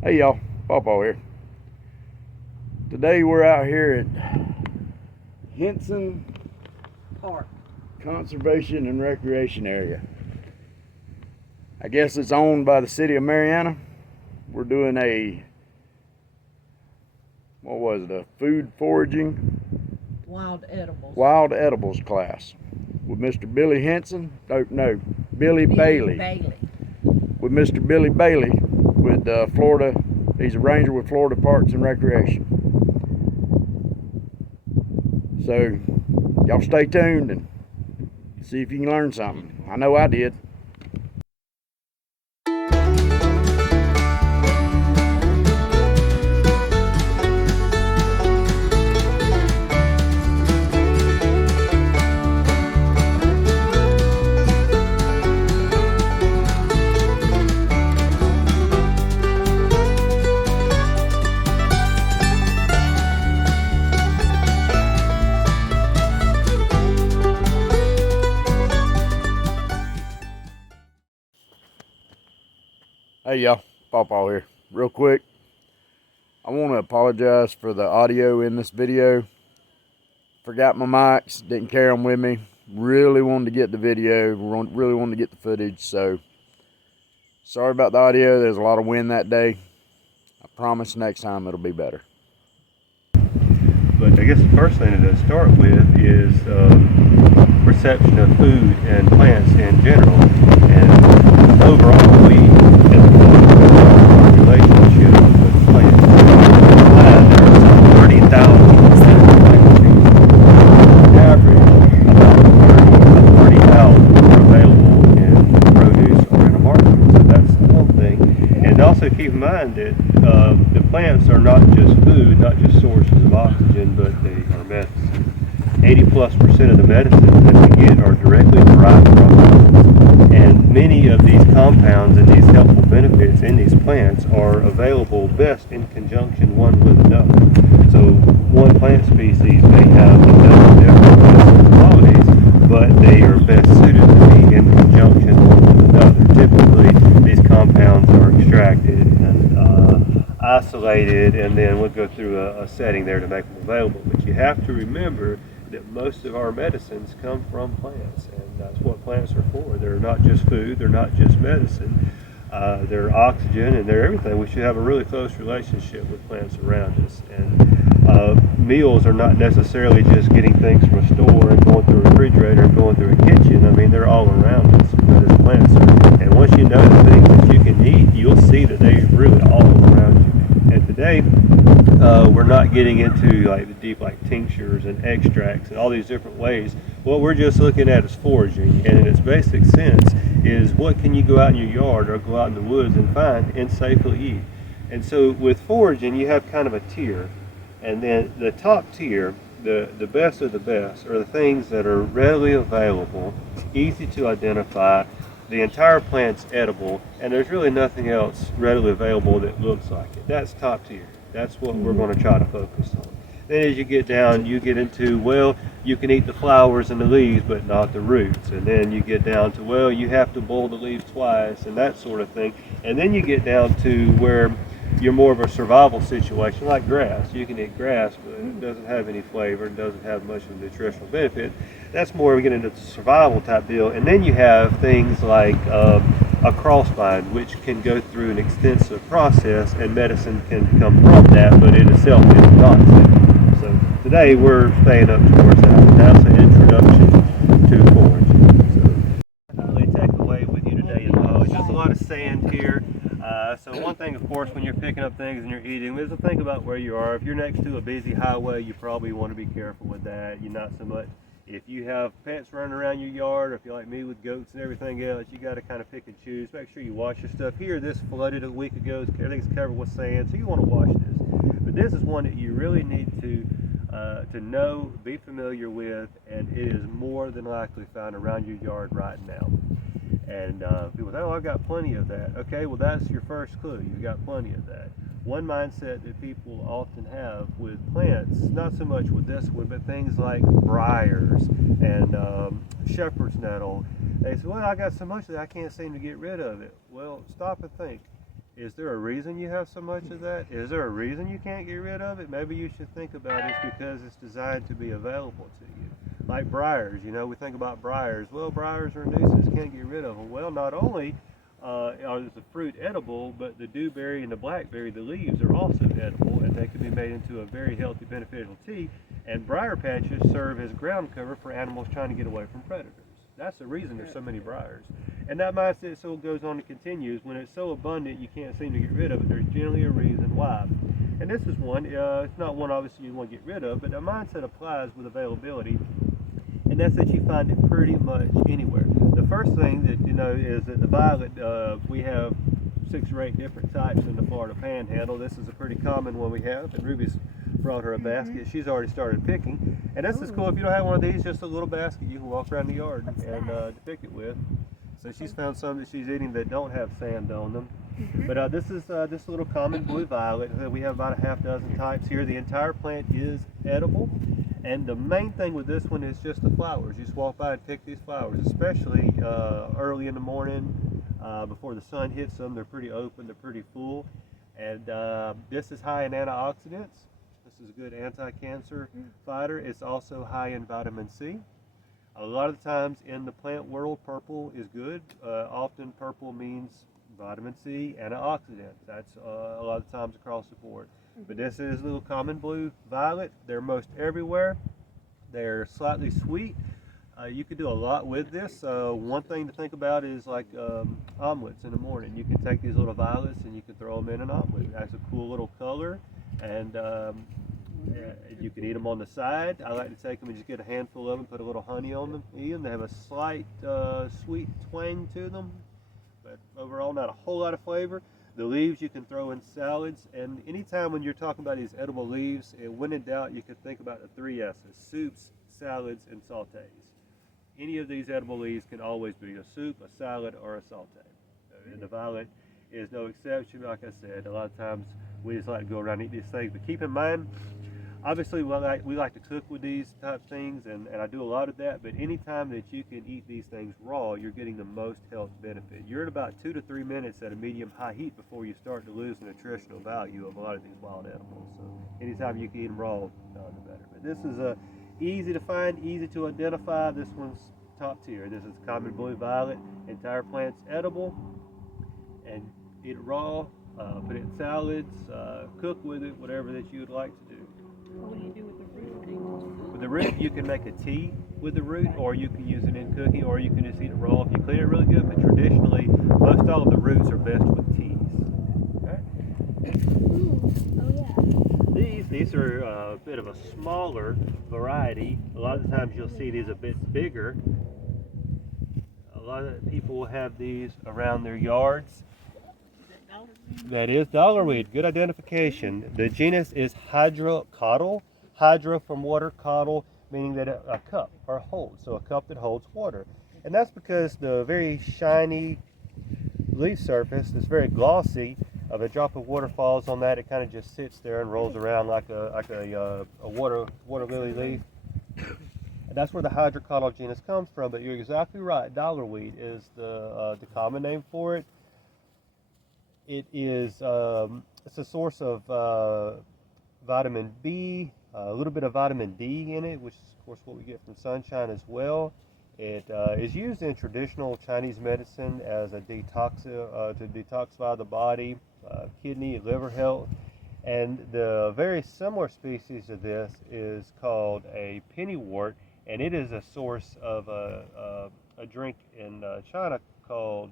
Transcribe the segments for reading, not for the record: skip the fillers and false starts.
Hey y'all, Pawpaw here. Today we're out here at Henson Park. Conservation and Recreation Area. I guess it's owned by the city of Marianna. We're doing a food foraging Wild edibles. wild edibles class with Mr. Billy Henson. No, Billy Bailey. With Mr. Billy Bailey with Florida. He's a ranger with Florida Parks and Recreation. So y'all stay tuned and see if you can learn something. I know I did. Hey y'all, Pawpaw here. Real quick, I want to apologize for the audio in this video. Forgot my mics, didn't carry them with me. Really wanted to get the video, really wanted to get the footage, so sorry about the audio. There's a lot of wind that day. I promise next time it'll be better. But I guess the first thing to start with is perception of food and plants in general. And overall, we relationship with plants. There are 30,000 average, about 30,000 are available in produce or in a market. So that's one thing. And also keep in mind that the plants are not just food, not just sources of oxygen, but they are medicine. 80+% of the medicines that we get are directly derived from plants. And many of these compounds and these helpful benefits in these plants are available best in conjunction one with another. So one plant species may have a dozen different medicinal qualities, but they are best suited to be in conjunction one with another. Typically, these compounds are extracted and isolated, and then we'll go through a setting there to make them available. But you have to remember that most of our medicines come from plants, and that's what plants are for. They're not just food, they're not just medicine, they're oxygen, and they're everything. We should have a really close relationship with plants around us. And meals are not necessarily just getting things from a store and going through a refrigerator and going through a kitchen. I mean, they're all around us, but as plants are. And once you know the things that you can eat, you'll see that they're really all around you. And today, we're not getting into like the deep like tinctures and extracts and all these different ways. What we're just looking at is foraging, and in its basic sense is what can you go out in your yard or go out in the woods and find and safely eat. And so with foraging, you have kind of a tier, and then the top tier, the best of the best, are the things that are readily available, easy to identify. The entire plant's edible, and there's really nothing else readily available that looks like it. That's top tier. That's what we're going to try to focus on. Then as you get down, you get into, well, you can eat the flowers and the leaves, but not the roots. And then you get down to, well, you have to boil the leaves twice, and that sort of thing. And then you get down to where you're more of a survival situation, like grass. You can eat grass, but it doesn't have any flavor, it doesn't have much of a nutritional benefit. That's more we get into the survival type deal. And then you have things like a crossbind, which can go through an extensive process, and medicine can come from that, but it itself is not. So today we're staying up towards that. And that's an introduction to foraging. So really take away with you today is just a lot of sand here. So one thing, of course, when you're picking up things and you're eating, is to think about where you are. If you're next to a busy highway, you probably want to be careful with that. You're not so much. If you have pets running around your yard, or if you're like me with goats and everything else, you got to kind of pick and choose. Make sure you wash your stuff. Here, this flooded a week ago. Everything's covered with sand, so you want to wash this. But this is one that you really need to know, be familiar with, and it is more than likely found around your yard right now. And people say, oh, I've got plenty of that. Okay, well, that's your first clue. You've got plenty of that. One mindset that people often have with plants, not so much with this one, but things like briars and shepherd's nettle, they say, well, I got so much that I can't seem to get rid of it. Well, stop and think. Is there a reason you have so much of that? Is there a reason you can't get rid of it? Maybe you should think about it's because it's designed to be available to you. Like briars, you know, we think about briars. Well, briars are a nuisance, can't get rid of them. Well, not only is the fruit edible, but the dewberry and the blackberry, the leaves are also edible, and they can be made into a very healthy, beneficial tea. And briar patches serve as ground cover for animals trying to get away from predators. That's the reason there's so many briars. And that mindset so goes on and continues. When it's so abundant you can't seem to get rid of it, there's generally a reason why. And this is one, it's not one obviously you want to get rid of, but that mindset applies with availability. And that's that you find it pretty much anywhere. The first thing that you know is that the violet, we have 6 or 8 different types in the Florida Panhandle. This is a pretty common one we have, and Ruby's brought her a basket. She's already started picking. And this is cool. If you don't have one of these, just a little basket you can walk around the yard and to pick it with. So she's found some that she's eating that don't have sand on them. But this is this little common blue violet. We have about a half dozen types here. The entire plant is edible. And the main thing with this one is just the flowers. You just walk by and pick these flowers, especially early in the morning before the sun hits them. They're pretty open, they're pretty full. And this is high in antioxidants. This is a good anti-cancer fighter. It's also high in vitamin C. A lot of the times in the plant world, purple is good. Often purple means vitamin C, antioxidants. That's a lot of times across the board. But this is little common blue violet. They're most everywhere. They're slightly sweet. You could do a lot with this. One thing to think about is like omelets in the morning. You can take these little violets and you can throw them in an omelet. That's a cool little color. And you can eat them on the side. I like to take them and just get a handful of them, put a little honey on them, eat them. They have a slight sweet twang to them, but overall not a whole lot of flavor. The leaves you can throw in salads, and anytime when you're talking about these edible leaves, when in doubt, you can think about the 3 S's: soups, salads, and sautés. Any of these edible leaves can always be a soup, a salad, or a sauté. And the violet is no exception. Like I said, a lot of times we just like to go around and eat these things, but keep in mind, obviously we like to cook with these type of things, and I do a lot of that, but anytime that you can eat these things raw, you're getting the most health benefit. You're at about 2 to 3 minutes at a medium-high heat before you start to lose the nutritional value of a lot of these wild animals. So anytime you can eat them raw, the better. But this is easy to find, easy to identify. This one's top tier. This is common blue violet. Entire plant's edible, and eat it raw, put it in salads, cook with it, whatever that you would like to do. What do you do with the root? With the root, you can make a tea with the root, or you can use it in cooking, or you can just eat it raw if you clean it really good. But traditionally, most all of the roots are best with teas. Okay? These are a bit of a smaller variety. A lot of the times you'll see these a bit bigger. A lot of people will have these around their yards. That is dollarweed. Good identification. The genus is Hydrocotyle. Hydra from water, cotyle meaning that a cup or hold. So a cup that holds water. And that's because the very shiny leaf surface is very glossy. If a drop of water falls on that, it kind of just sits there and rolls around like a water lily leaf. And that's where the Hydrocotyle genus comes from. But you're exactly right. Dollarweed is the common name for it. It is it's a source of vitamin B, a little bit of vitamin D in it, which is of course what we get from sunshine as well. It is used in traditional Chinese medicine as a to detoxify the body, kidney, liver health. And the very similar species of this is called a pennywort, and it is a source of a drink in China called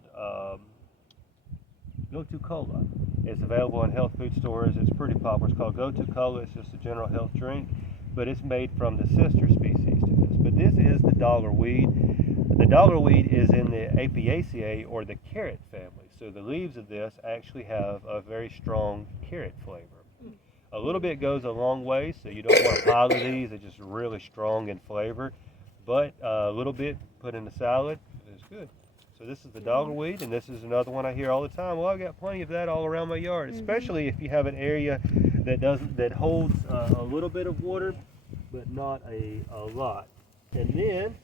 Go-To Cola. It's available in health food stores. It's pretty popular. It's called Go-To Cola. It's just a general health drink, but it's made from the sister species to this. But this is the dollarweed. The dollarweed is in the Apiaceae, or the carrot family. So the leaves of this actually have a very strong carrot flavor. A little bit goes a long way, so you don't want a pile of these. They're just really strong in flavor. But a little bit put in the salad is good. So this is the dollarweed, and this is another one I hear all the time. Well, I've got plenty of that all around my yard, especially if you have an area that holds a little bit of water, but not a lot. And then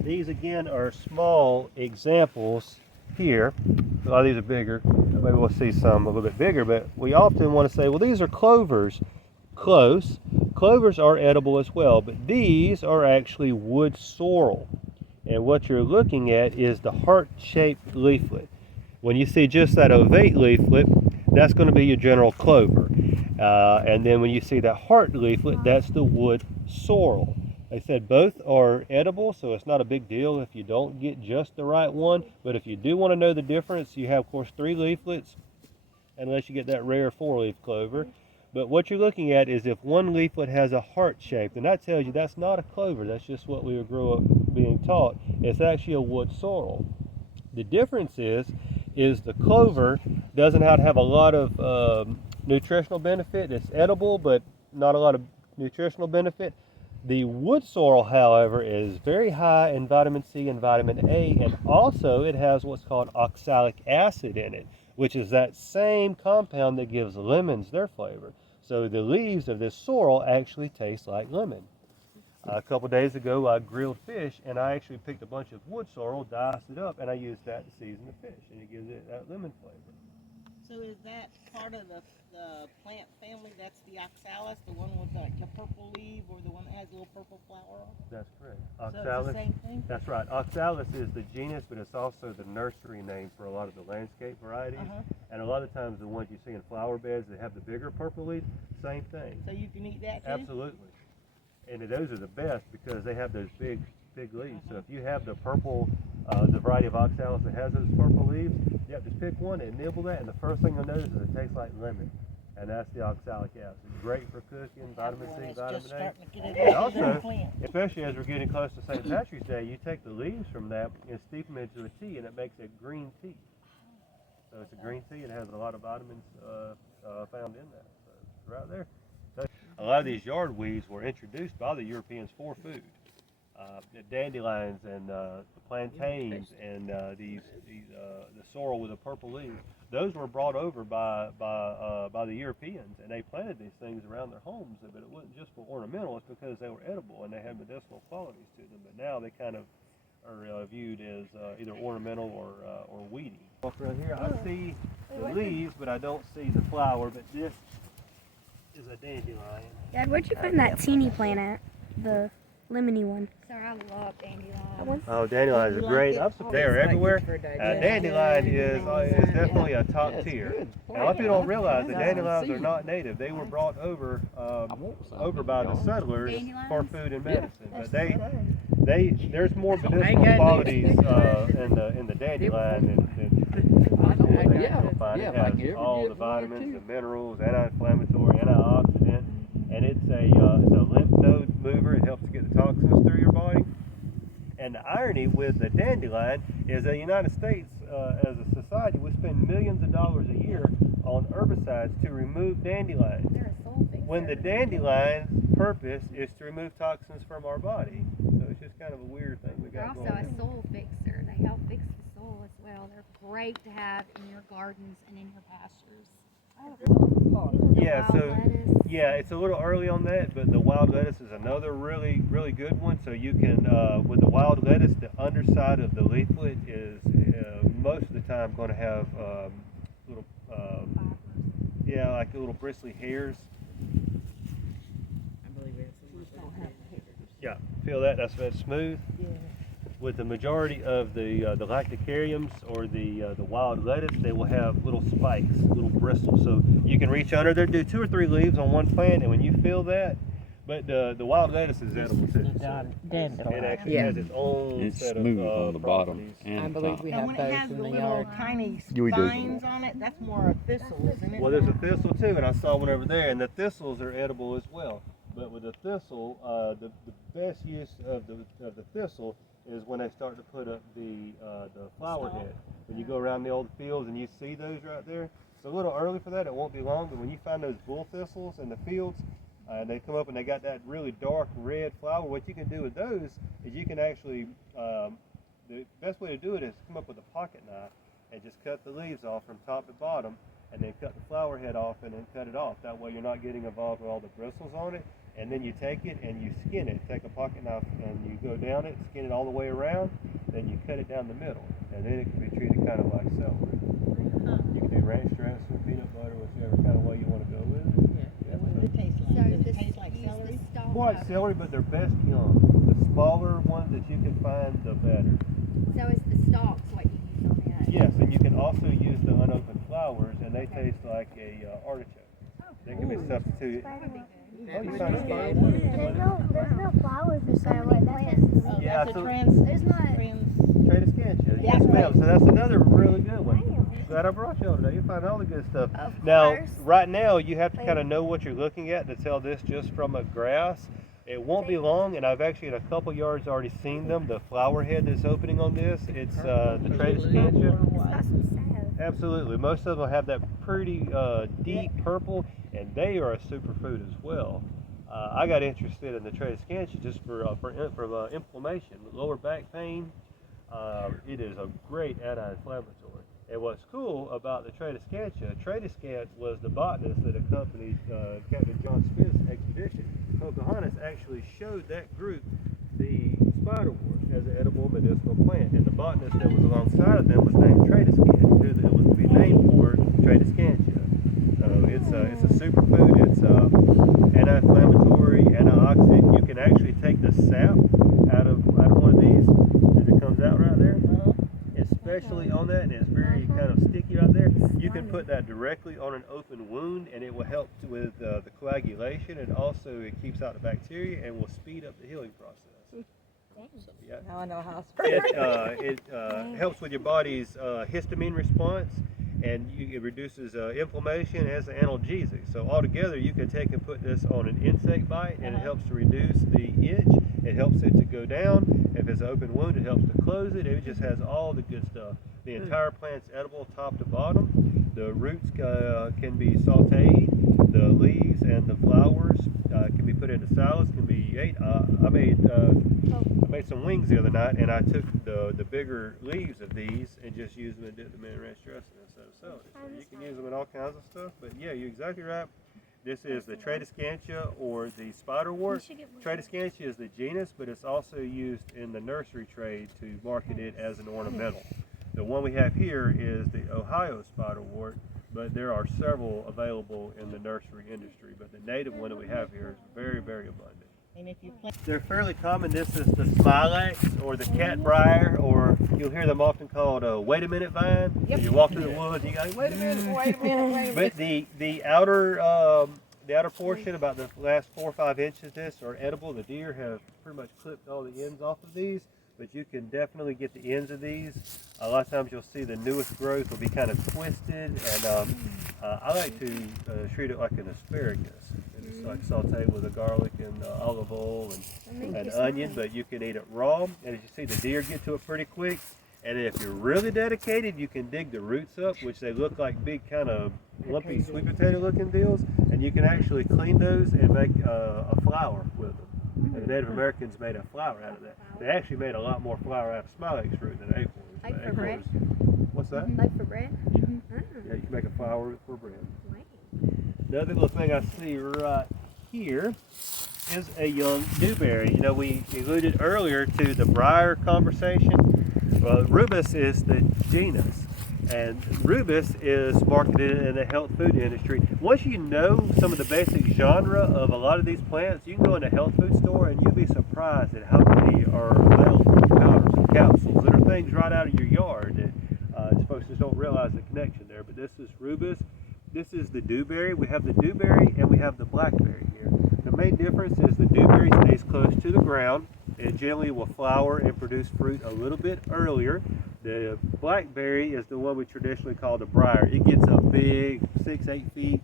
these again are small examples here. A lot of these are bigger. Maybe we'll see some a little bit bigger, but we often want to say, well, these are clovers. Close. Clovers are edible as well, but these are actually wood sorrel. And what you're looking at is the heart-shaped leaflet. When you see just that ovate leaflet, that's going to be your general clover. And then when you see that heart leaflet, that's the wood sorrel. They said both are edible, so it's not a big deal if you don't get just the right one. But if you do want to know the difference, you have, of course, 3 leaflets, unless you get that rare 4-leaf clover. But what you're looking at is if one leaflet has a heart shape, then that tells you that's not a clover. That's just what we grew up being taught. It's actually a wood sorrel. The difference is the clover doesn't have a lot of nutritional benefit. It's edible, but not a lot of nutritional benefit. The wood sorrel, however, is very high in vitamin C and vitamin A, and also it has what's called oxalic acid in it, which is that same compound that gives lemons their flavor. So the leaves of this sorrel actually taste like lemon. A couple days ago, I grilled fish, and I actually picked a bunch of wood sorrel, diced it up, and I used that to season the fish, and it gives it that lemon flavor. So is that part of the plant family? That's the oxalis, the one with the purple leaf, or the one that has a little purple flower on? That's correct. So it's Oxalis. the same thing? That's right. Oxalis is the genus, but it's also the nursery name for a lot of the landscape varieties. And a lot of times the ones you see in flower beds that have the bigger purple leaf, same thing. So you can eat that too? Absolutely. And those are the best because they have those big leaves. So if you have the purple, the variety of oxalis that has those purple leaves, you have to pick one and nibble that, and the first thing you'll notice is it tastes like lemon. And that's the oxalic acid. Great for cooking, vitamin C, vitamin A. And also, especially as we're getting close to St. Patrick's Day, you take the leaves from that and steep them into a tea, and it makes a green tea. So it's a green tea, and it has a lot of vitamins found in that. So it's right there. So a lot of these yard weeds were introduced by the Europeans for food. The dandelions and the plantains and the sorrel with the purple leaves. Those were brought over by the Europeans, and they planted these things around their homes. But it wasn't just for ornamental; it's because they were edible and they had medicinal qualities to them. But now they kind of are viewed as either ornamental or weedy. Walk around here, I see the leaves, but I don't see the flower. But this is a dandelion. Dad, where'd you find that teeny plant at? The lemony one. Sir, I love dandelions. That one? Oh, dandelions are great. They're everywhere. Dandelion is definitely a top tier. And a lot of people don't realize that dandelions are not native. They were brought over by the settlers for food and medicine. But there's more medicinal qualities in the dandelion than you'll find. It has all the vitamins, the minerals, anti-inflammatory, antioxidant, and it's a lymph node mover. It helps to get the toxins through your body. And the irony with the dandelion is that the United States, as a society, we spend millions of dollars a year on herbicides to remove dandelions. They're a soul fixer. When the dandelion's purpose is to remove toxins from our body. So it's just kind of a weird thing we They're got also going on. a soul fixer. They help fix the soul as well. They're great to have in your gardens and in your pastures. Yeah, Wild so lettuce. yeah, it's a little early on that, but the wild lettuce is another really good one. So you can, with the wild lettuce, the underside of the leaflet is most of the time going to have little, like little bristly hairs. Yeah, feel that? That's smooth. Yeah. With the majority of the lacticariums or the wild lettuce, they will have little spikes, little bristles. So you can reach under there, do 2 or 3 leaves on one plant, and when you feel that, but the wild lettuce is edible too. So it actually has its own set of smooth on the bottom properties. and I believe top. we And have when it those has in the the little yard. tiny Yeah, we do. spines on it, that's more a thistle, isn't it? Well, there's a thistle too, and I saw one over there, and the thistles are edible as well. But with the thistle, the best use of the thistle is when they start to put up the flower head. When you go around the old fields and you see those right there, it's a little early for that. It won't be long, but when you find those bull thistles in the fields, and they come up and they got that really dark red flower, what you can do with those is you can actually, the best way to do it is come up with a pocket knife and just cut the leaves off from top to bottom, and then cut the flower head off and then cut it off. That way you're not getting involved with all the bristles on it. And then you take it and you skin it. Take a pocket knife and you go down it, skin it all the way around, then you cut it down the middle. And then it can be treated kind of like celery. You can do ranch dressing, peanut butter, whichever kind of way you want to go with it. Yeah. What does it taste like? So Does it this taste like use celery? the stalk More like of- celery, but they're best young. The smaller ones that you can find, the better. So it's the stalks what you use on that? Yes, and you can also use the unopened flowers, and they taste like a artichoke. They can be substituted. That would be good. Oh, you found a spider? There's no flowers inside like plants. Oh, Yeah, that's so- a trans. There's not. Tradescantia. Yeah, Yes, ma'am. right. So that's another really good one. Glad I brought you over today. You find all the good stuff. Of Now, course. right now, you have to kind of know what you're looking at to tell this just from a grass. It won't be long, and I've actually in a couple yards already seen them. The flower head that's opening on this, it's the Tradescantia. It's got some salve. Absolutely. Most of them have that pretty deep purple, and they are a superfood as well. I got interested in the Tradescantia just for inflammation, lower back pain. It is a great anti-inflammatory. And what's cool about the Tradescant was the botanist that accompanied Captain John Smith's expedition. Pocahontas actually showed that group the spiderwort as an edible medicinal plant, and the botanist that was alongside of them was named Tradescant, who it was to be named for Tradescantia. So it's a superfood. It's anti-inflammatory, antioxidant. You can actually take the sap out of one of these as it comes out right there, especially on that, and it's very kind of sticky right there. You can put that directly on an open wound, and it will help with the coagulation, and also it keeps out the bacteria and will speed up the healing process. So, yeah. Now I know how. It helps with your body's histamine response, and it reduces inflammation as an analgesic. So altogether, you can take and put this on an insect bite, and it helps to reduce the itch. It helps it to go down. If it's an open wound, it helps to close it. It just has all the good stuff. The entire plant's edible top to bottom. The roots can be sautéed. The leaves and the flowers can be put into salads, can be ate. I made some wings the other night, and I took the bigger leaves of these and just used them and dipped them in ranch dressing instead of celery. So you can use them in all kinds of stuff. But yeah, you're exactly right. This is the Tradescantia or the spiderwort. Tradescantia is the genus, but it's also used in the nursery trade to market it as an ornamental. The one we have here is the Ohio spiderwort, but there are several available in the nursery industry. But the native one that we have here is very, very abundant. And if you plant They're fairly common. This is the smilax or the catbrier, or you'll hear them often called a wait a minute vine. Yep. You walk through the woods and you go, wait a minute, wait a minute. But the outer portion, about the last 4 or 5 inches of this, are edible. The deer have pretty much clipped all the ends off of these, but you can definitely get the ends of these. A lot of times you'll see the newest growth will be kind of twisted, and I like to treat it like an asparagus. It's like sauteed with the garlic and olive oil and onion, but you can eat it raw. And as you see, the deer get to it pretty quick. And if you're really dedicated, you can dig the roots up, which they look like big kind of lumpy sweet potato looking deals, and you can actually clean those and make a flour with them. And the Native Americans made a flour out of that. They actually made a lot more flour out of smilax root than acorns. Like The for bread? acorns- What's that? Like for bread? Yeah, you can make a flour for bread. Right. Another little thing I see right here is a young dewberry. You know, we alluded earlier to the briar conversation. Well, rubus is the genus, and rubus is marketed in the health food industry. Once you know some of the basic genre of a lot of these plants, you can go in a health food store and you'll be surprised at how many are available in powders and capsules that are things right out of your yard that folks just don't realize the connection there. But this is rubus. This is the dewberry. We have the dewberry and we have the blackberry here. The main difference is the dewberry stays close to the ground. It generally will flower and produce fruit a little bit earlier. The blackberry is the one we traditionally call the briar. It gets up big, 6-8 feet.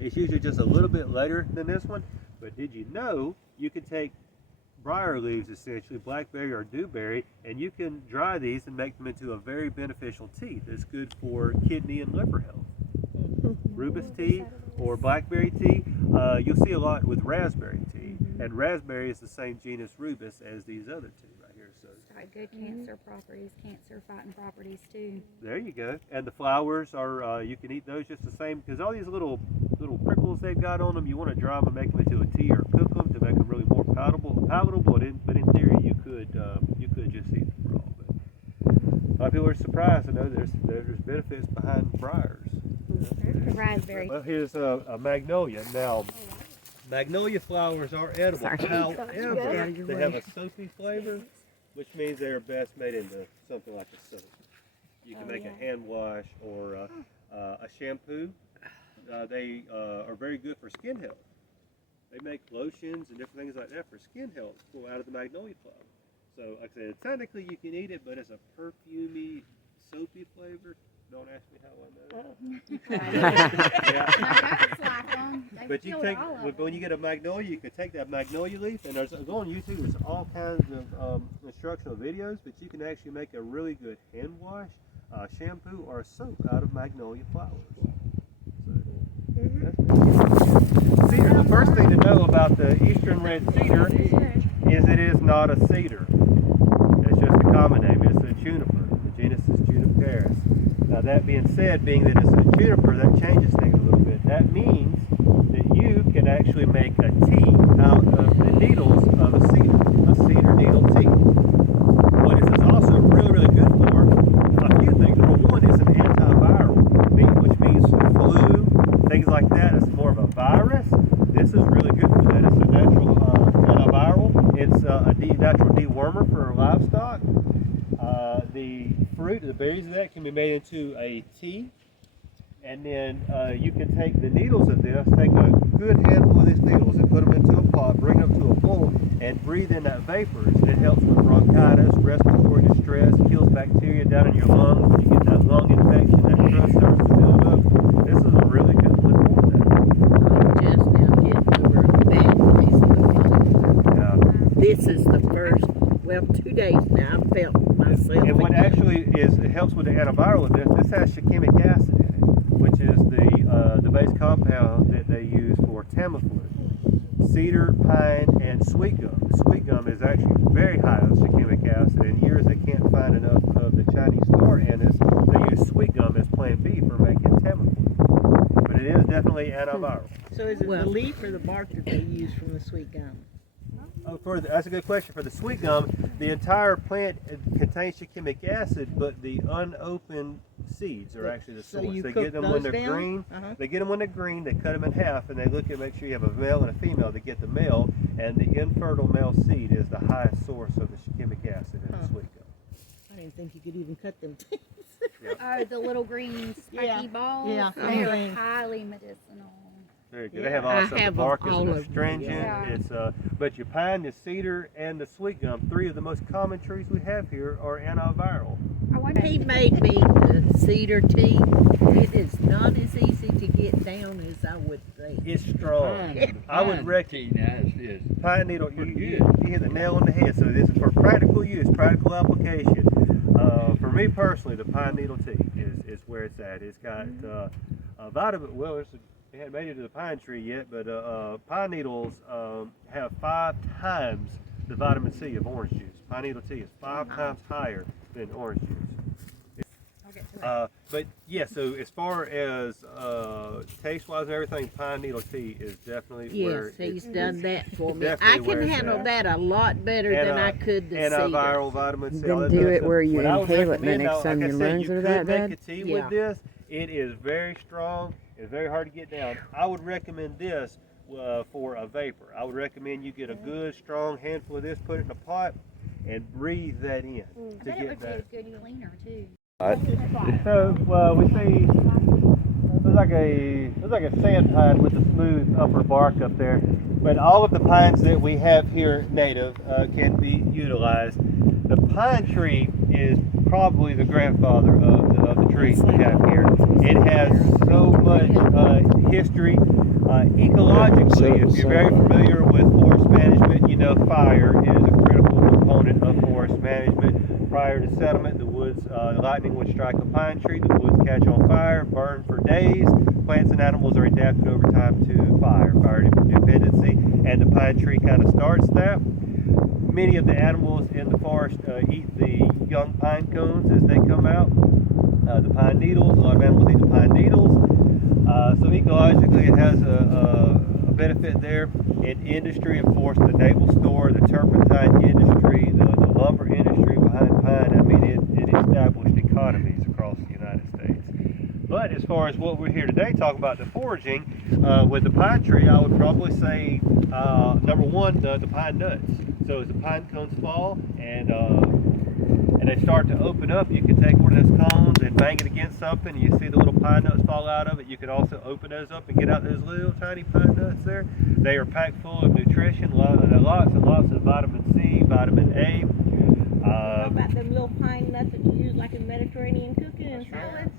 It's usually just a little bit later than this one. But did you know you can take briar leaves, essentially, blackberry or dewberry, and you can dry these and make them into a very beneficial tea that's good for kidney and liver health. Rubus tea or blackberry tea, you'll see a lot with raspberry tea, and raspberry is the same genus rubus as these other two right here. So got good cancer properties, cancer fighting properties too. There you go. And the flowers are, you can eat those just the same, because all these little prickles they've got on them, you want to dry them and make them into a tea or cook them to make them really more palatable. But in theory, you could just eat them raw. But a lot of people are surprised to know there's benefits behind briars. Raspberry. Well, here's a magnolia. Now, magnolia flowers are edible. Sorry. However, they have a soapy flavor, which means they're best made into something like a soap. You can make a hand wash or a shampoo. They are very good for skin health. They make lotions and different things like that for skin health out of the magnolia flower. So, like I said, technically you can eat it, but it's a perfumey, soapy flavor. Don't ask me how I know. But you take when you get a magnolia, you can take that magnolia leaf, and go on YouTube. There's all kinds of instructional videos, but you can actually make a really good hand wash, shampoo, or a soap out of magnolia flowers. So, cedar. The first thing to know about the eastern red cedar is it is not a cedar. It's just a common name. It's a juniper. The genus is Juniperus. Now that being said, being that it's a juniper, that changes things a little bit. That means that you can actually make a tea out of the needles of a cedar needle tea. What this is also really, really good for, a few things. Number one, it's an antiviral, which means flu, things like that. It's more of a virus. This is really good for that. It's a natural antiviral. It's a natural dewormer for livestock. The fruit, the berries of that can be made into a tea, and then you can take the needles of this, take a good handful of these needles and put them into a pot, bring them to a bowl, and breathe in that vapors. It helps with bronchitis, respiratory distress, kills bacteria down in your lungs. When you get that lung infection, that crust starts to build up. This is a really good one for that. I'm just now getting over a bad case of the flu. Yeah. This is the first, 2 days now, I felt myself. And what actually it helps with the antiviral of this has shikimic acid in it, which is the base compound that they use for Tamiflu. Cedar, pine, and sweet gum. Sweet gum is actually very high on shikimic acid. In years they can't find enough of the Chinese star anise, they use sweet gum as plan B for making Tamiflu. But it is definitely antiviral. So is it the leaf or the bark that they use from the sweet gum? Oh, that's a good question. For the sweet gum, the entire plant contains shikimic acid, but the unopened seeds are actually the So source. you They cook get them when they're those down? green. Uh-huh. They get them when they're green. They cut them in half, and they look at make sure you have a male and a female. They get the male, and the infertile male seed is the highest source of the shikimic acid in the sweet gum. I didn't think you could even cut them. Oh, the little green spiky Yeah. balls. Yeah. They are Green. highly medicinal. Very good. Yeah, They have I also the have bark is all an of them, astringent. yeah. It's but your pine, the cedar, and the sweet gum, 3 of the most common trees we have here, are antiviral. I wonder He made me the cedar tea. It is not as easy to get down as I would think. It's strong. I would recommend pine needle. You hit the nail on the head. So this is for practical use, practical application. For me personally, the pine needle tea is where it's at. It's got vitamin. Well, they haven't made it to the pine tree yet, but pine needles have 5 times the vitamin C of orange juice. Pine needle tea is 5 times higher than orange juice. I'll get to it. But yeah, so as far as taste-wise and everything, pine needle tea is definitely where Yes, he's it's done that for me. definitely I where can it's handle at. that a lot better than I could the cedar. Antiviral, vitamin C. all Then that do good it stuff. where you What I would inhale it, and the recommend, next now, time like I your said, lungs you are could that make bad? a tea Yeah. with this. It is very strong. It's very hard to get down. I would recommend this for a vapor. I would recommend you get a good, strong handful of this, put it in a pot, and breathe that in I to bet it get would that. be a good cleaner too. So we see there's like a sand pine with a smooth upper bark up there. But all of the pines that we have here native can be utilized. The pine tree is probably the grandfather of the trees we have here. It has so much history. Ecologically, if you're very familiar with forest management, you know fire is a critical component of forest management. Prior to settlement, the woods, lightning would strike a pine tree, the woods catch on fire, burn for days. Plants and animals are adapted over time to fire dependency, and the pine tree kind of starts that. many of the animals in the forest eat the young pine cones as they come out. The pine needles, a lot of animals eat the pine needles. So ecologically it has a benefit there. In industry, of course, the naval store, the turpentine industry, the lumber industry behind pine, I mean, it established economies across the United States. But as far as what we're here today, talking about the foraging, with the pine tree, I would probably say, number one, the pine nuts. So as the pine cones fall and they start to open up, you can take one of those cones and bang it against something, and you see the little pine nuts fall out of it. You can also open those up and get out those little tiny pine nuts there. They are packed full of nutrition, lots and lots of vitamin C, vitamin A. How about them little pine nuts that you use like in Mediterranean cooking and salads?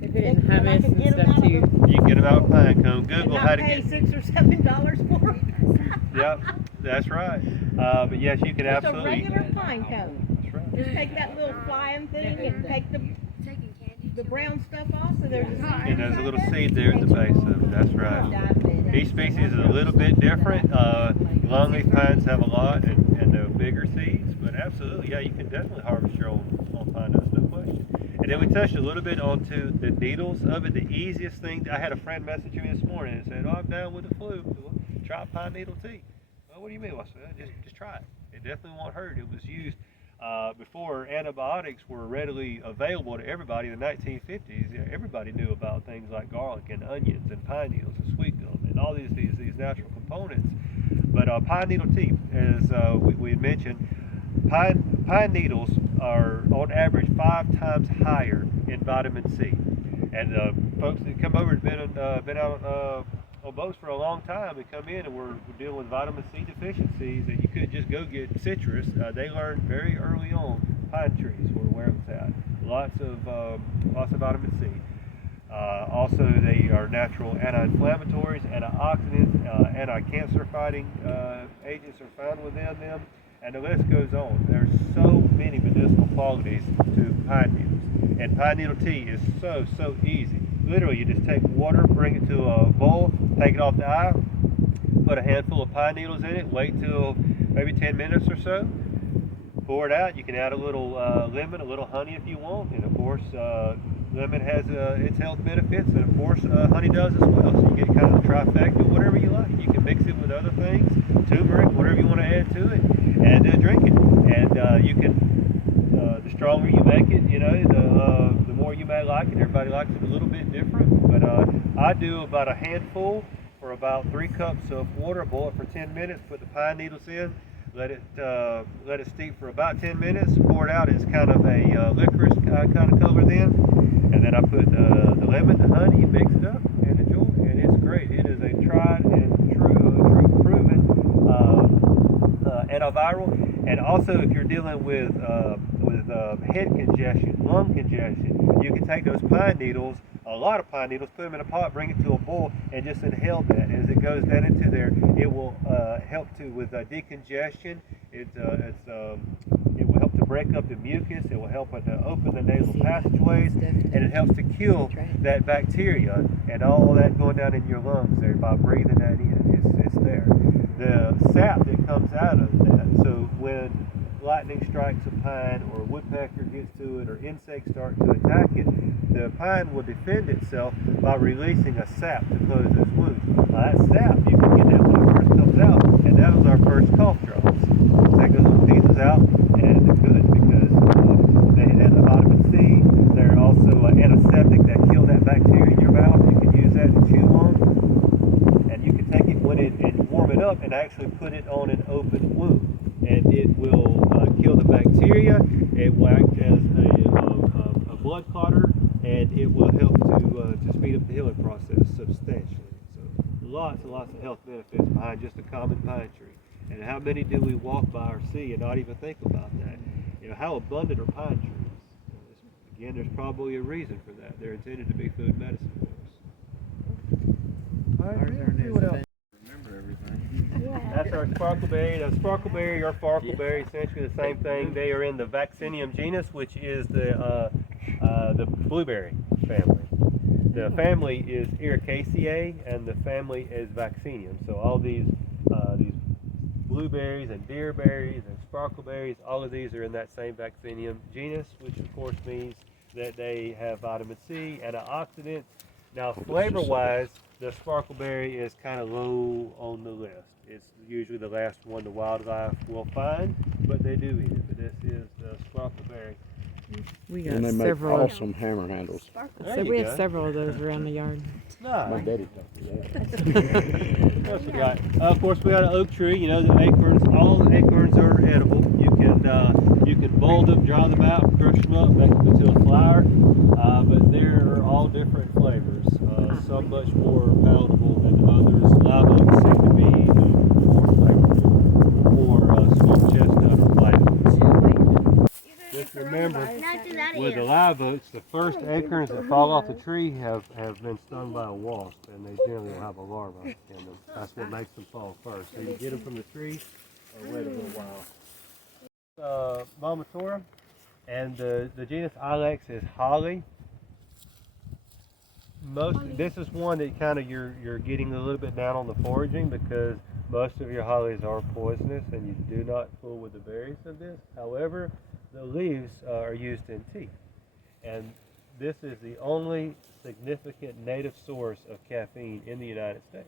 If it in hummus and stuff too. You can get them out of pine cone. Google how to pay get. $6 or $7 for them. Yep, that's right. But yes, you can Just absolutely. a regular pine cone. That's right. Just take that little flying thing and take the brown stuff off, so there's a seed. And there's a little seed there at the base of it. That's right. Each species is a little bit different. Longleaf pines have a lot and the bigger seeds, but absolutely, yeah, you can definitely harvest your own pine nuts, no question. And then we touched a little bit onto the needles of it. The easiest thing, I had a friend message me this morning and said, "Oh, I'm down with the flu. Try pine needle tea." Well, what do you mean? I said, just try it. It definitely won't hurt. It was used before antibiotics were readily available to everybody in the 1950s. Everybody knew about things like garlic and onions and pine needles and sweet gum and all these natural components. But pine needle tea, as we had mentioned, pine needles are on average 5 times higher in vitamin C. And folks that come over and been out on boats for a long time and come in and we're dealing with vitamin C deficiencies, and you couldn't just go get citrus. They learned very early on pine trees were where it was at. Lots of vitamin C. Also, they are natural anti-inflammatories, antioxidants, anti-cancer fighting agents are found within them, and the list goes on. There's so many medicinal qualities to pine needles, and pine needle tea is so easy. Literally, you just take water, bring it to a bowl, take it off the eye, put a handful of pine needles in it, wait till maybe 10 minutes or so, pour it out. You can add a little lemon, a little honey if you want, and of course lemon has its health benefits, and of course honey does as well, so you get kind of a trifecta, whatever you like. You can mix it with other things, turmeric, whatever you want to add to it, and drink it. And you can, the stronger you make it, the more you may like it. Everybody likes it a little bit different, but I do about a handful for about 3 cups of water, boil it for 10 minutes, put the pine needles in, let it steep for about 10 minutes, pour it out. It's kind of a licorice kind of color then, and then I put the lemon, the honey, mix it up, and enjoy it. And it's great. It is a tried and true proven antiviral. And also, if you're dealing with head congestion, lung congestion, you can take those pine needles, a lot of pine needles, put them in a pot, bring it to a boil, and just inhale that. As it goes down into there, it will help with decongestion. It will help to break up the mucus. It will help to open the nasal passageways, and it helps to kill that bacteria and all that going down in your lungs there by breathing that in. It's there. The sap that comes out of that, so when lightning strikes a pine or a woodpecker gets to it or insects start to attack it, the pine will defend itself by releasing a sap to close its wounds. That sap, you can get that when it first comes out, and that was our first cough drops. Take those little pieces out, and they're good because they have the vitamin C. They're also antiseptic that kill that bacteria in your mouth. You can use that to chew on, and you can take it and warm it up and actually put it on an open wound, and it will kill the bacteria. It will act as a blood clotter, and it will help to speed up the healing process substantially. So lots and lots of health benefits behind just a common pine tree. And how many do we walk by or see and not even think about that? How abundant are pine trees? Again, there's probably a reason for that. They're intended to be food medicine for us. All right, Remember everything. that's our sparkleberry. Now, sparkleberry or farkleberry, essentially the same thing. They are in the Vaccinium genus, which is the blueberry family. The family is Ericaceae, and the family is Vaccinium. So all these blueberries and deerberries and sparkleberries. All of these are in that same Vaccinium genus, which of course means that they have vitamin C, antioxidants. Now, flavor-wise, the sparkleberry is kind of low on the list. It's usually the last one the wildlife will find, but they do eat it. But this is the sparkleberry. We got And they make several. awesome hammer handles. There So you we go. have several of those around the yard. My Nice. daddy taught me that. What else we got? Of course, we got an oak tree. You know, the acorns. All the acorns are edible. You can boil them, draw them out, crush them up, make them into a flour. But they're all different flavors. Some much more palatable than others. A lot of them seem to be more flavorful, more sweet chestnut or black oaks. Just remember, with the live oaks, the first acorns that fall off the tree have been stung by a wasp, and they generally will have a larva in them. That's what makes them fall first. So you get them from the tree or wait a little while. Vomitora, and the genus Ilex is holly. This is one that kind of you're getting a little bit down on the foraging because most of your hollies are poisonous and you do not fool with the berries of this. However, the leaves are used in tea, and this is the only significant native source of caffeine in the United States.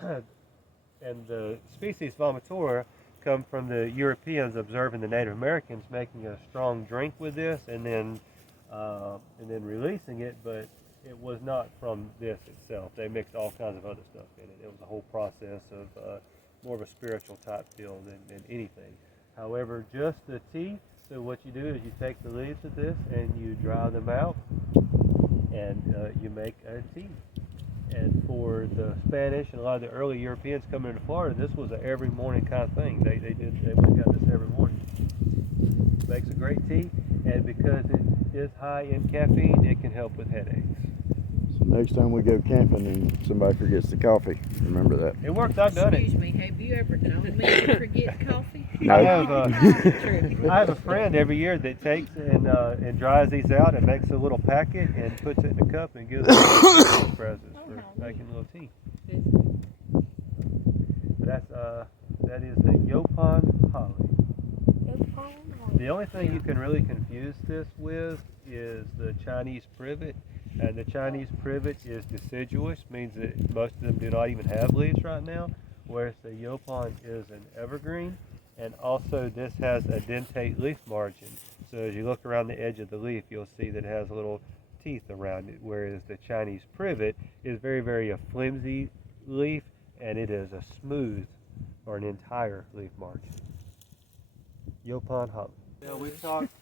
And the species Vomitora come from the Europeans observing the Native Americans making a strong drink with this and then releasing it, but it was not from this itself. They mixed all kinds of other stuff in it. It was a whole process of more of a spiritual type deal than anything. However, just the tea, so what you do is you take the leaves of this and you dry them out and you make a tea. And for the Spanish and a lot of the early Europeans coming into Florida, this was an every morning kind of thing. They went and got this every morning. It makes a great tea, and because it is high in caffeine, it can help with headaches. So next time we go camping and somebody forgets the coffee, remember that. It works. I've done it. Excuse me, have you ever known me to forget coffee? No. I have a friend every year that takes and dries these out and makes a little packet and puts it in a cup and gives them Christmas presents for making a little tea. But that is the Yopon holly. The only thing you can really confuse this with is the Chinese privet. And the Chinese privet is deciduous, means that most of them do not even have leaves right now, whereas the Yopon is an evergreen. And also this has a dentate leaf margin. So as you look around the edge of the leaf, you'll see that it has little teeth around it, whereas the Chinese privet is very, very a flimsy leaf, and it is a smooth or an entire leaf margin. Yopon holly. Yeah, we talked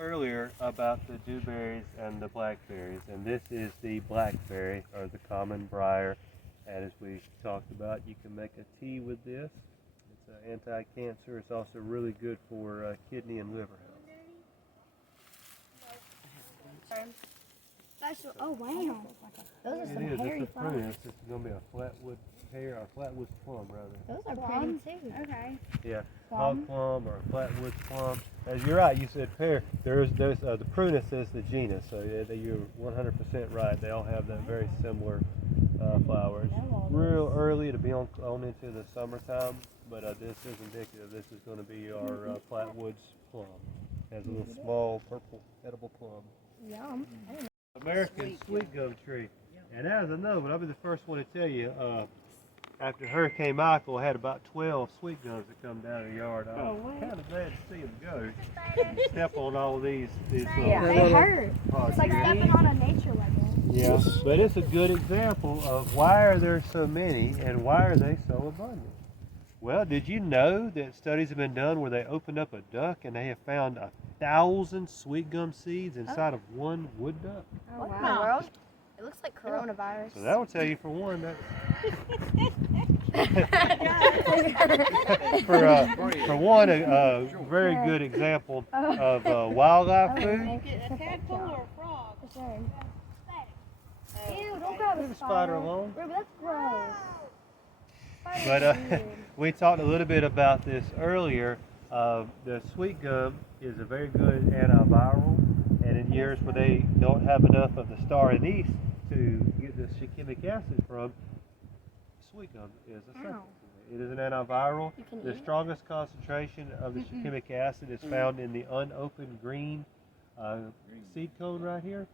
earlier about the dewberries and the blackberries, and this is the blackberry or the common briar. And as we talked about, you can make a tea with this. It's anti-cancer. It's also really good for kidney and liver health. Oh wow, those are some It is. hairy It's a flowers. prunus. It's going to be a flatwood pear or flatwood plum, rather. Those are pretty too. Okay. Yeah, Plum? hog plum or flatwood plum. As you're right, you said pear. There's the prunus is the genus, so you're 100% right. They all have that very similar flowers. Real early to be on into the summertime, but this is indicative. This is going to be our flatwoods plum. Has a little small purple edible plum. Yum. American sweet gum tree. And as I know, but I'll be the first one to tell you, after Hurricane Michael, I had about 12 sweet gums that come down the yard. I was kind of glad to see them go. Step on all these little They hurt. pods It's like here. stepping on a nature level. Yeah, but it's a good example of why are there so many and why are they so abundant. Well, did you know that studies have been done where they opened up a duck and they have found 1,000 sweet gum seeds inside of one wood duck? Oh, What in the wow. world? It looks like coronavirus. So that will tell you for one that for one a very good example of wildlife food. A tadpole or a frog? Ew, don't grab Leave a a spider alone. Ruby, that's gross. But we talked a little bit about this earlier. The sweet gum is a very good antiviral, and in years where they don't have enough of the star anise to get the shikimic acid from, sweet gum is a supplement. It is an antiviral. You can The eat it? strongest concentration of the shikimic acid is found in the unopened green seed cone right here.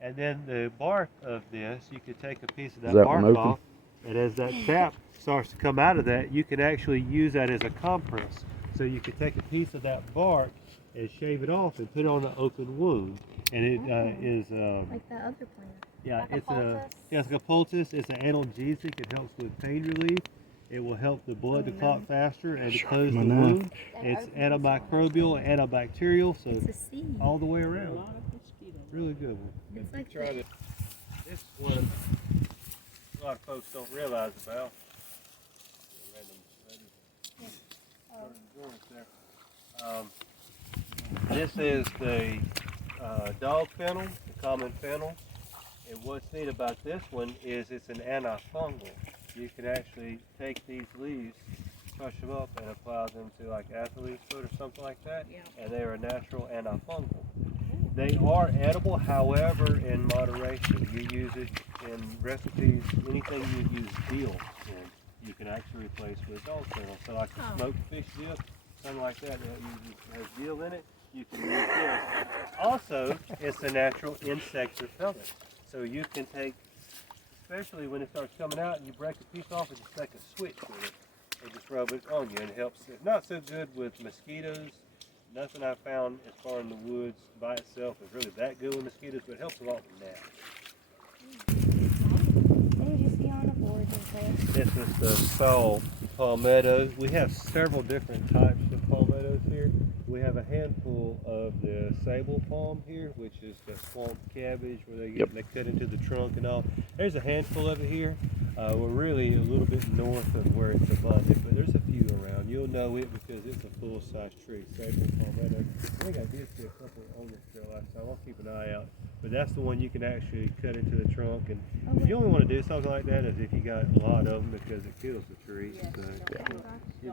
And then the bark of this, you could take a piece of that that bark one open? off, and as that sap starts to come out of that, you can actually use that as a compress. So you could take a piece of that bark and shave it off and put it on an open wound. And it is Like that other plant. yeah, Like a it's poultice? it's like a poultice. It's an analgesic. It helps with pain relief. It will help the blood to clot faster and to close the my knife. wound. It's antimicrobial, antibacterial, so It's a seed. all the way A around. lot of mosquitoes. Really good one. It's like Try this. This is one a lot of folks don't realize about. This is the dog fennel, the common fennel. And what's neat about this one is it's an antifungal. You can actually take these leaves, crush them up, and apply them to like athlete's foot or something like that. Yeah. And they are a natural antifungal. They are edible, however, in moderation. You use it in recipes, anything you use veal in, you can actually replace with dog fennel. So like a smoked fish dip, something like that has veal in it, you can use this. Also, it's a natural insect repellent. So you can take, especially when it starts coming out and you break a piece off and just make a switch with it and just rub it on you, and it helps. It's not so good with mosquitoes. Nothing I found as far in the woods by itself is really that good with mosquitoes, but it helps a lot with gnats. What did you see on the board? This is the fall palmetto. We have several different types of palmettos here. We have a handful of the sable palm here, which is the swamp cabbage where they cut into the trunk and all. There's a handful of it here. We're really a little bit north of where it's abundant, but there's a few around. You'll know it because it's a full-size tree, sable palmetto. I think I did see a couple on this trail last time. I'll keep an eye out. But that's the one you can actually cut into the trunk. And you only want to do something like that is if you got a lot of them because it kills the tree. Yes, So, don't have to.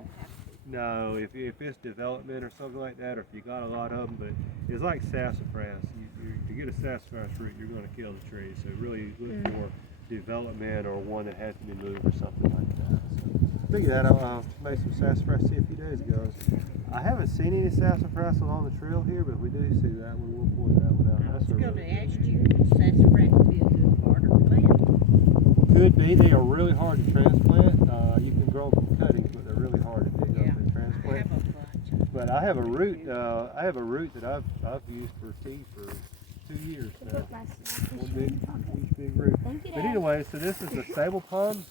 no, if it's development or something like that, or if you got a lot of them, but it's like sassafras. You get a sassafras root, you're going to kill the tree. So really look for development or one that has to be moved or something like that. So, speaking of that, I made some sassafras tea a few days ago. I haven't seen any sassafras along the trail here, but we do see that one. We'll point that one out. I was That's a going really to good ask one. you, sassafras would be a good barter plant. Could be. They are really hard to transplant. You can grow them from cuttings, but they're really hard to dig up and I transplant. have a bunch. But I have a root. I have a root that I've used for tea for 2 years now. One big root. Thank you, But Dad. anyway, so this is the sable palm.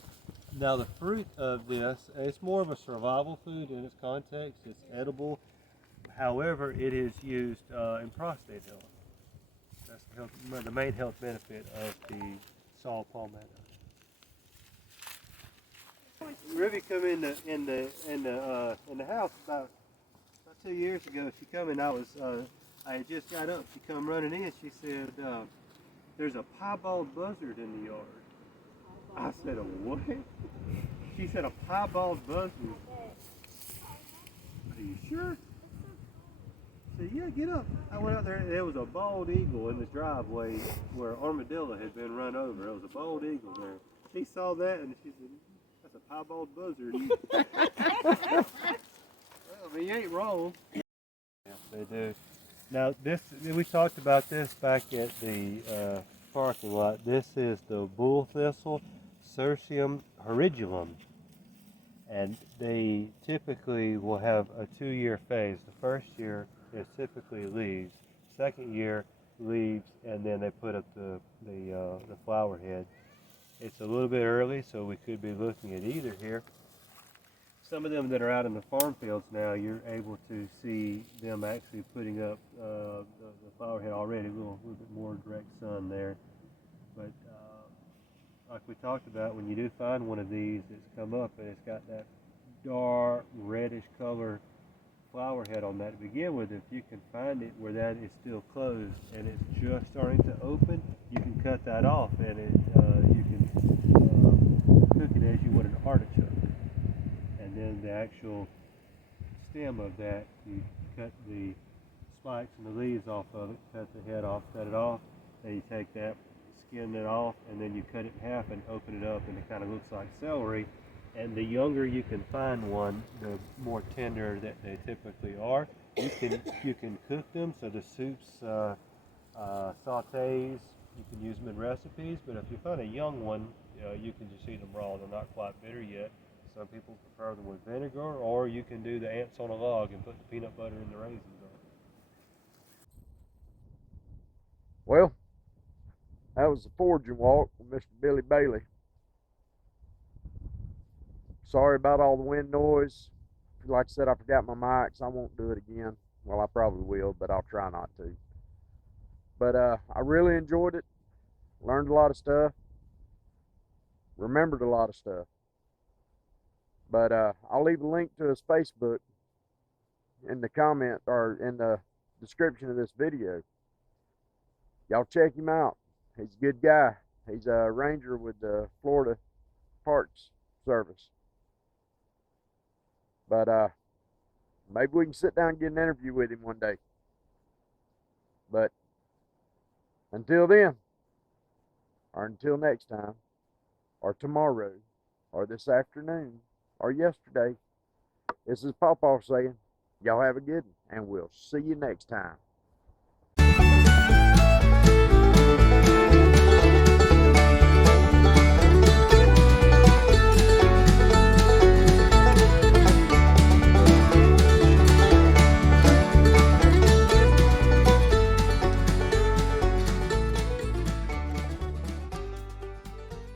Now the fruit of this, it's more of a survival food in its context. It's edible. However, it is used in prostate health. That's the main health benefit of the saw palmetto. Ruby come in the house about 2 years ago. She come in. I had just got up. She come running in. She said, "There's a piebald buzzard in the yard." I said, "A what?" She said, "A piebald buzzard." Are you sure? I said, "Yeah, get up." I went out there and there was a bald eagle in the driveway where armadillo had been run over. There was a bald eagle there. She saw that and she said, "That's a piebald buzzard." Well, I mean, you ain't wrong. Yeah, they do. Now, we talked about this back at the parking lot. This is the bull thistle, Cirsium horridulum. And they typically will have a 2-year phase. The first year is typically leaves. Second year, leaves, and then they put up the flower head. It's a little bit early, so we could be looking at either here. Some of them that are out in the farm fields now, you're able to see them actually putting up the flower head already, a little bit more direct sun there. But like we talked about, when you do find one of these that's come up and it's got that dark reddish color flower head on that to begin with, if you can find it where that is still closed and it's just starting to open, you can cut that off and you can cook it as you would an artichoke. And then the actual stem of that, you cut the spikes and the leaves off of it, cut the head off, cut it off, then you take that, skin it off, and then you cut it in half and open it up, and it kind of looks like celery. And the younger you can find one, the more tender that they typically are. You can cook them, so the soups, sautés. You can use them in recipes. But if you find a young one, you can just eat them raw. They're not quite bitter yet. Some people prefer them with vinegar, or you can do the ants on a log and put the peanut butter and the raisins on. Well, that was the foraging walk with Mr. Billy Bailey. Sorry about all the wind noise. Like I said, I forgot my mics. I won't do it again. Well, I probably will, but I'll try not to. But I really enjoyed it. Learned a lot of stuff. Remembered a lot of stuff. But I'll leave a link to his Facebook in the comment or in the description of this video. Y'all check him out. He's a good guy. He's a ranger with the Florida Parks Service. But maybe we can sit down and get an interview with him one day. But until then, or until next time, or tomorrow, or this afternoon, or yesterday, this is Pawpaw saying, y'all have a good one, and we'll see you next time.